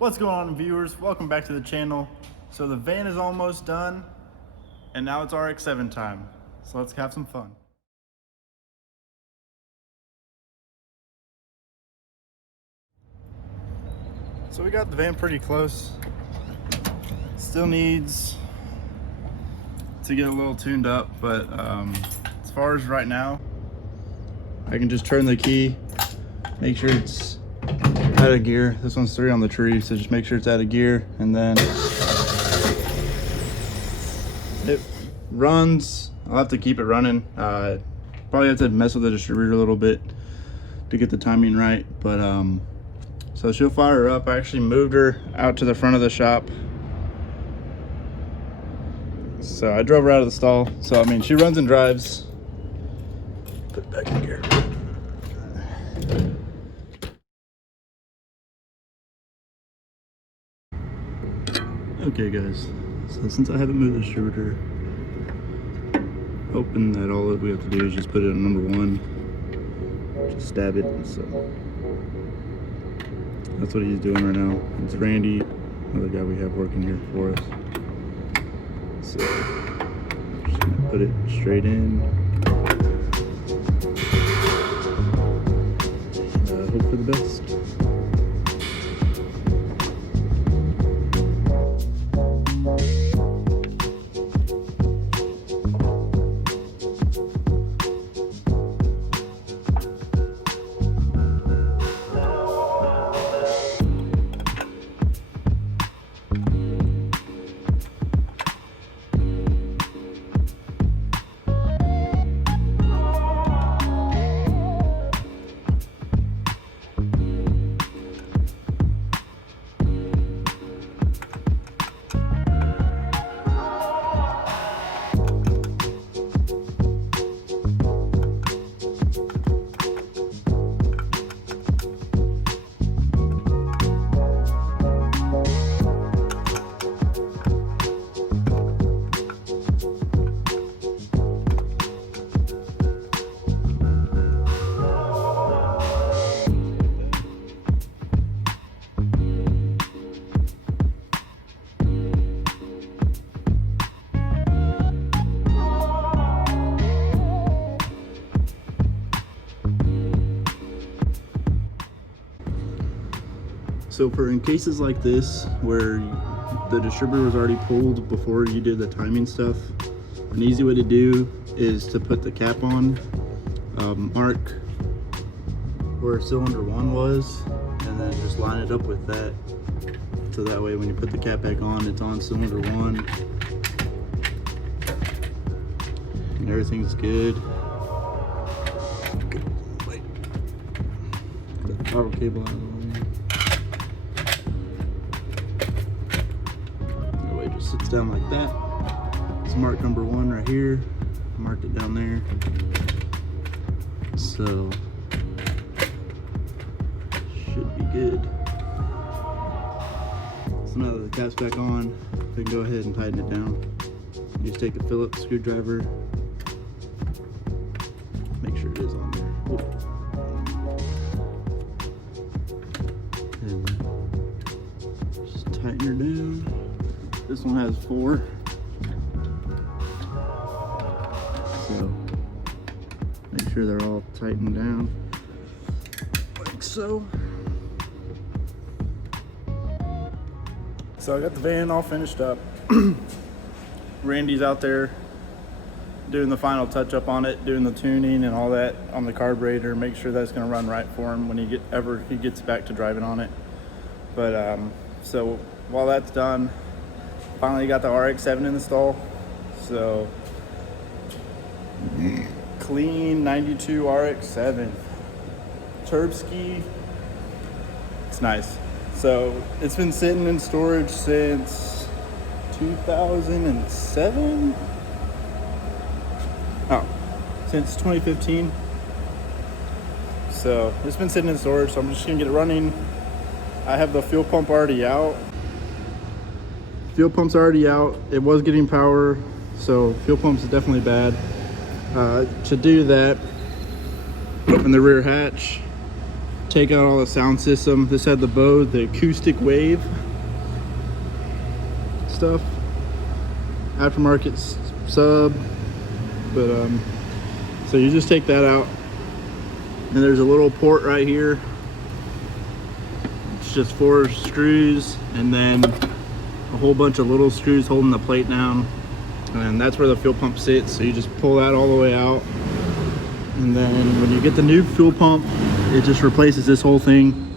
What's going on, viewers? Welcome back to the channel. So the van is almost done and now it's RX7 time. So let's have some fun. So we got the van pretty close. Still needs to get a little tuned up, but as far as right now, I can just turn the key, make sure it's out of gear. This one's 3 on the tree, so just make sure it's out of gear, and then it runs. I'll have to keep it running. Probably have to mess with the distributor a little bit to get the timing right, but so she'll fire her up. I actually moved her out to the front of the shop, so I drove her out of the stall. So I mean, she runs and drives. Put it back in gear. Okay guys, so since I haven't moved the distributor, hoping that all that we have to do is just put it on number 1, just stab it, so that's what he's doing right now. It's Randy, another guy we have working here for us. So just gonna put it straight in, and hope for the best. So for in cases like this where the distributor was already pulled before you did the timing stuff, an easy way to do is to put the cap on, mark where cylinder 1 was, and then just line it up with that. So that way when you put the cap back on, it's on cylinder 1 and everything's good. Wait, got the power cable out of the way. Sits down like that. It's marked number 1 right here. Marked it down there. So should be good. So now that the cap's back on, we can go ahead and tighten it down. You just take a Phillips screwdriver, make sure it is on there. And just tighten her down. This one has 4, so make sure they're all tightened down like so. So I got the van all finished up. Randy's out there doing the final touch up on it, doing the tuning and all that on the carburetor, make sure that's going to run right for him when he gets back to driving on it. But so while that's done, finally got the RX7 in the stall. So clean 92 RX7 Turbski. It's nice. So it's been sitting in storage since 2007. Oh, since 2015. So it's been sitting in storage, so I'm just gonna get it running. I have the fuel pump already out. Fuel pump's already out. It was getting power, so fuel pump's definitely bad. To do that, open the rear hatch, take out all the sound system. This had the Bose, the acoustic wave stuff, aftermarket sub, but so you just take that out, and there's a little port right here. It's just 4 screws and then a whole bunch of little screws holding the plate down, and that's where the fuel pump sits. So you just pull that all the way out, and then when you get the new fuel pump, it just replaces this whole thing.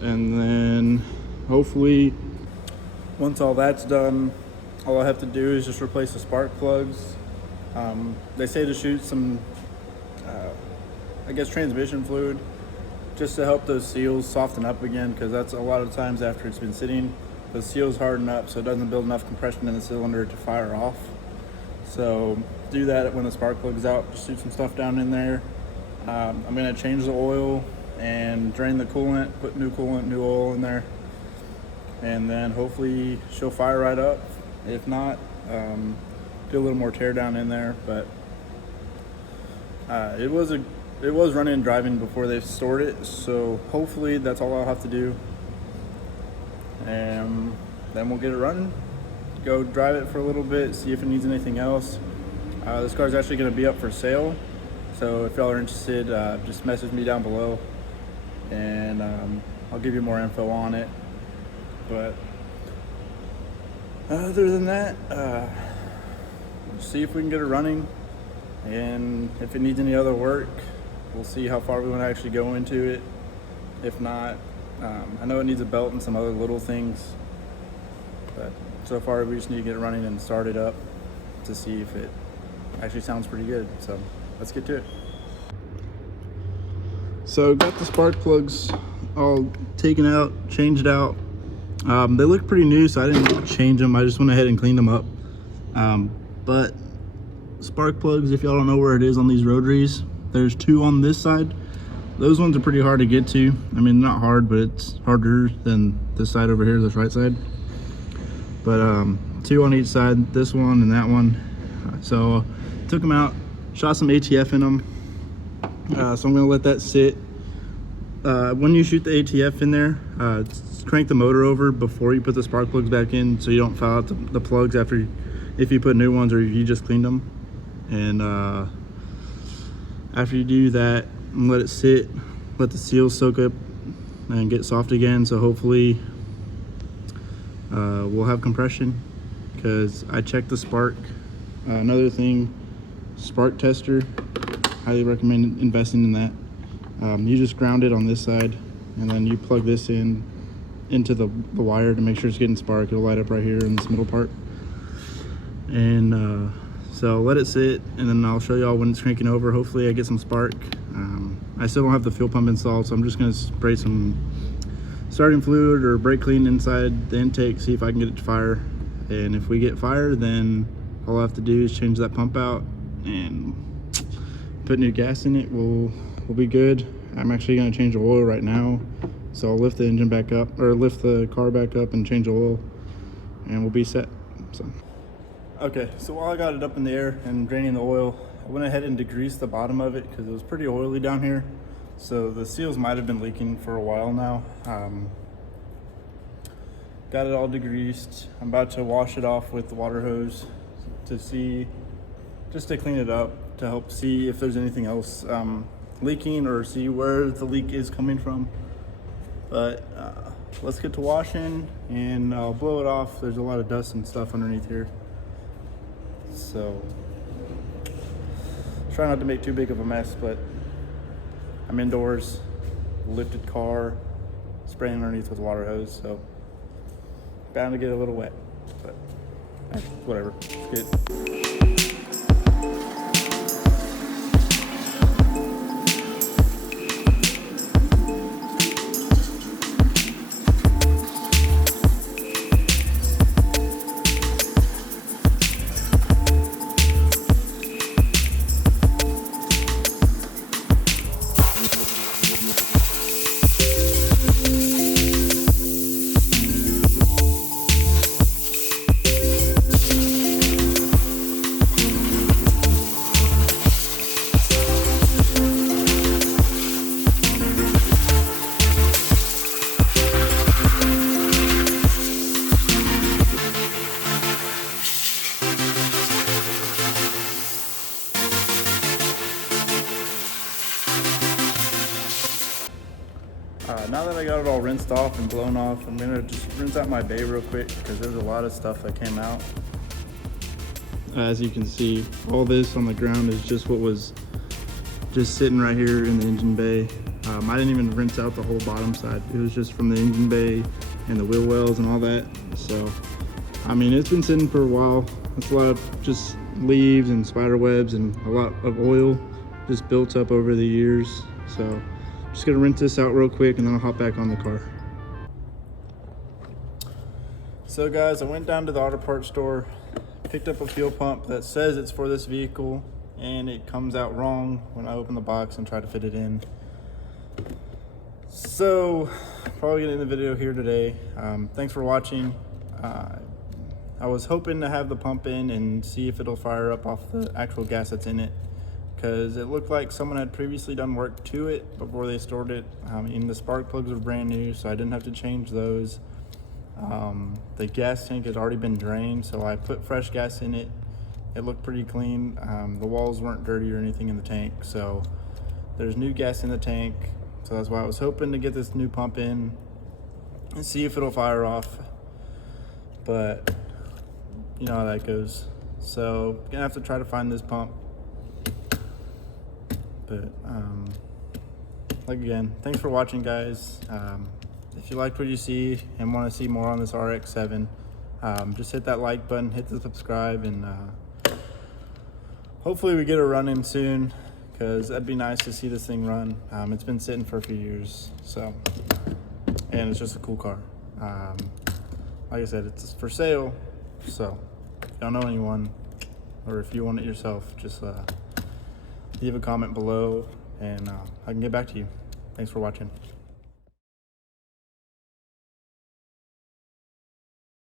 And then hopefully once all that's done, all I have to do is just replace the spark plugs. They say to shoot some I guess transmission fluid just to help those seals soften up again, because that's a lot of times after it's been sitting, the seals harden up so it doesn't build enough compression in the cylinder to fire off. So do that when the spark plug's out. Just shoot some stuff down in there. I'm going to change the oil and drain the coolant, put new coolant, new oil in there, and then hopefully she'll fire right up. If not, do a little more tear down in there. But it was running and driving before they stored it, so hopefully that's all I'll have to do, and then we'll get it running, go drive it for a little bit, see if it needs anything else. This car is actually going to be up for sale, so if y'all are interested, just message me down below, and I'll give you more info on it. But other than that, see if we can get it running, and if it needs any other work, we'll see how far we want to actually go into it. If not, I know it needs a belt and some other little things, but so far we just need to get it running and start it up to see if it actually sounds pretty good. So let's get to it. So got the spark plugs all taken out, changed out. They look pretty new, so I didn't change them. I just went ahead and cleaned them up. But spark plugs, if y'all don't know where it is on these rotaries, there's 2 on this side. Those ones are pretty hard to get to. I mean, not hard, but it's harder than this side over here, this right side. But 2 on each side, this one and that one. So took them out, shot some ATF in them. So I'm gonna let that sit. When you shoot the ATF in there, crank the motor over before you put the spark plugs back in, so you don't foul out the plugs after, if you put new ones or you just cleaned them. And after you do that, let it sit, let the seals soak up and get soft again. So hopefully we'll have compression, because I checked the spark. Another thing, spark tester, highly recommend investing in that. You just ground it on this side, and then you plug this into the wire to make sure it's getting spark. It'll light up right here in this middle part. And so let it sit, and then I'll show y'all when it's cranking over. Hopefully I get some spark. I still don't have the fuel pump installed, so I'm just gonna spray some starting fluid or brake clean inside the intake, see if I can get it to fire. And if we get fire, then all I have to do is change that pump out and put new gas in it. We'll be good. I'm actually gonna change the oil right now, so I'll lift the engine back up, or lift the car back up and change the oil, and we'll be set. So okay, so while I got it up in the air and draining the oil, I went ahead and degreased the bottom of it because it was pretty oily down here. So the seals might have been leaking for a while now. Got it all degreased. I'm about to wash it off with the water hose to see, just to clean it up, to help see if there's anything else leaking, or see where the leak is coming from. But let's get to washing, and I'll blow it off. There's a lot of dust and stuff underneath here, so try not to make too big of a mess. But I'm indoors, lifted car, spraying underneath with a water hose, so bound to get a little wet, but whatever, it's good. it all rinsed off and blown off. I'm gonna just rinse out my bay real quick because there's a lot of stuff that came out. As you can see, all this on the ground is just what was just sitting right here in the engine bay. I didn't even rinse out the whole bottom side. It was just from the engine bay and the wheel wells and all that. So, I mean, it's been sitting for a while. It's a lot of just leaves and spider webs and a lot of oil just built up over the years. So, just gonna rinse this out real quick and then I'll hop back on the car. So guys, I went down to the auto parts store, picked up a fuel pump that says it's for this vehicle, and it comes out wrong when I open the box and try to fit it in. So, probably gonna end the video here today. Thanks for watching. I was hoping to have the pump in and see if it'll fire up off the actual gas that's in it, because it looked like someone had previously done work to it before they stored it. And the spark plugs were brand new, so I didn't have to change those. The gas tank had already been drained, so I put fresh gas in it. It looked pretty clean. The walls weren't dirty or anything in the tank, so there's new gas in the tank. So that's why I was hoping to get this new pump in and see if it'll fire off. But you know how that goes. So gonna have to try to find this pump. But like again, thanks for watching, guys. If you liked what you see and want to see more on this RX7, just hit that like button, hit the subscribe, and hopefully we get a run in soon, because that'd be nice to see this thing run. It's been sitting for a few years, so, and it's just a cool car. Like I said, it's for sale, so if you don't know anyone, or if you want it yourself, just leave a comment below and I can get back to you. Thanks for watching.